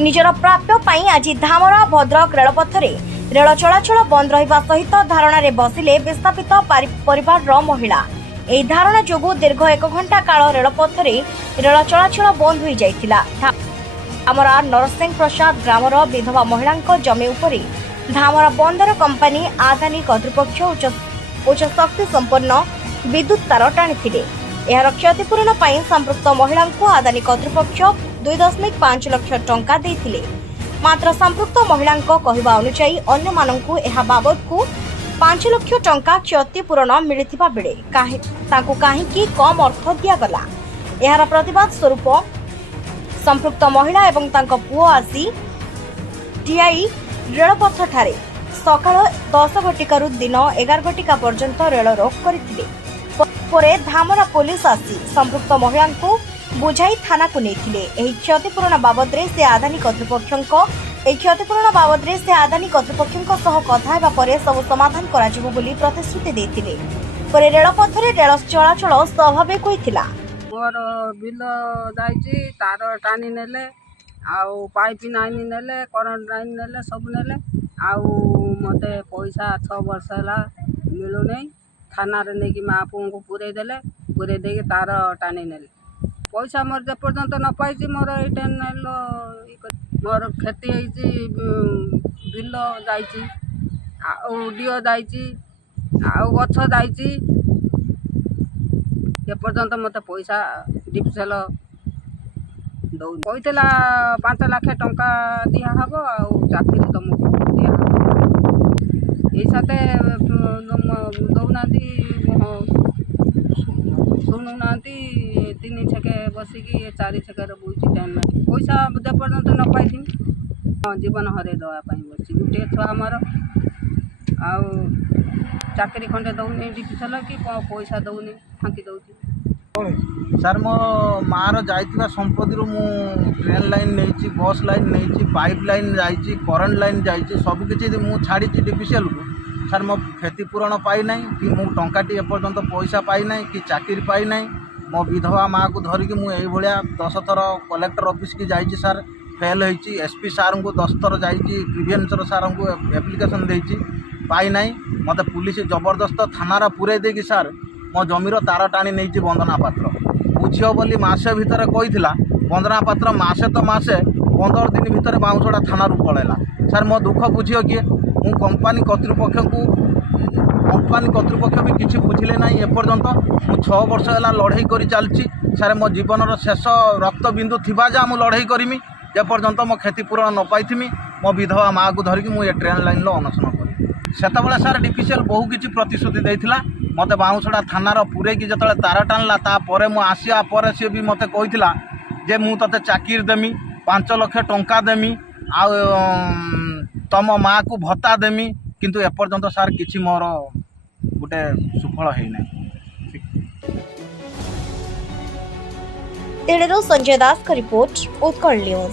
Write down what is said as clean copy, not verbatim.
निजर प्राप्य पाई आज धामरा भद्रक रेलपथरे रेल चलाचल बंद रहिबा सहित धारणा रे बसिले विस्थापित परिवार महिला। एही धारणा जोगु दीर्घ 1 घंटा काल रेलपथरे रेल चलाचल बंद होई जाइतिला। धामरा नरसिंह प्रसाद ग्रामर विधवा महिला जमी उपरे धामरा बंदर कंपनी आदानी कर्तृपक्ष उच्च शक्ति संपन्न विद्युत तार टाणी यार क्षतिपूरण पाई संपृक्त महिला आदानी कर्तृपक्ष 2.5 लाख टंका देइथिले। मात्र संपृक्त महिला कहवा अनुसायी अन्य मानकु एहा बाबद को 5 लाख टंका क्षतिपूरण मिलिथिबा बेले काहेकि कम अर्थ दियागला। यार प्रतिवाद स्वरूप संपृक्त महिला एवं तांको पुओ आसी टीआई रेलपथ ठारे सकाळ 10 घटिकारु दिन 11 घटिका पर्यंत रेल रोक करथिले। परे धामरा पुलिस आसी संपृक्त महिला को बुझाई थाना को नेथिले। एही क्षतिपूरण बाबद रे से आदानी कर्तृपक्षक सह कथा हेबा परे सब समाधान करा जिवो बोली प्रतिश्रुति देथिले। परे रेलपथरे रेल चलाचल स्वाभाविक होइथिला। मोर बिल जाइछि तार टाणी नेले आउ पाइप लाइन नेले करंट लाइन नेले सब नेले आउ मते पैसा 6 वर्ष हला मिलु नै। थाना रे नेकी मा पुओ को पुरे देके तार टाणी नेले पैसा मोर जे पर्यंत न पाइछि मोर एटा नेलो मोर खेती होइछि बिल जाइछि आउ डिओ जाइछि आउ गछ जाइछि ए पर्यंत मते पैसा डिफसेल दौ कइतला 5 लाख टंका दिया हबो आउ चाकरी तुमको दिया ए साथे दौनाती सुनु नाती 3 छके बसिकी 4 छके बुझी टाइम पैसा जे पर्यंत न पाइथिन जीवन हरे दवा पाई बसी गुटे छुआ हमर आउ चाकरी खंडे दौनी डिफसेल कि पैसा दौनी फांकी दौची। सर मो मार जाइथिबा संपत्ति रु मु ट्रेन लाइन नेछि बस लाइन नेछि पाइप लाइन जाइछि करंट लाइन जाइछि सब किछि मु छाड़ी डिफिशियल को सर मो क्षतिपूरण पाई नाही कि मु टंकाटी एपर्यंत पैसा पाई नाही कि चाकरी पाई नाही। मो विधवा माँ को धरिकी मु एई भलिया 10 थर कलेक्टर ऑफिस की जाइछि सर फेल होइछि एसपी सार को 10 थर जाइछि प्रिवेंसर सार को एप्लिकेशन देइछि पाई नाही। मते पुलिस जबरदस्त थाना पुरे देकी सर मो जमीर तार टाणी नहीं वंदना पात्र बुझियो बोली मासे भितर कहीला वंदना पात्र मासे तो मासे 15 दिन भितर बाउंसड़ा थाना पलैला। सर मो दुख बुझियो किए मु कंपनी कर्तृपक्ष भी किसी बुझिले ना एपर्यंत मु 6 वर्ष है लड़ाई कर चलती सर मो जीवन शेष रक्त बिंदु थिबा जा मु लड़ाई करमी जेपर्यंत मो क्षतिपूरण न पाइथिमी मो विधवा माँ को धरिकी मु ट्रेन लाइन अनशन करी सेतबेले सर डिफिशियल बहु किसी प्रतिश्रुति देइथिला मते बाउंसड़ा थानार पुरे की जतले तार टाणला तापर मु आसिया पर सी भी मते कहिथिला जे मु तते चाकरी देमी 5 लाख टंका देमी आ तम माँ को भत्ता देमी किंतु एपर्यंत सर किछि मोर गोटे सुफल है ना। तेणु संजय दास का रिपोर्ट उत्कल न्यूज।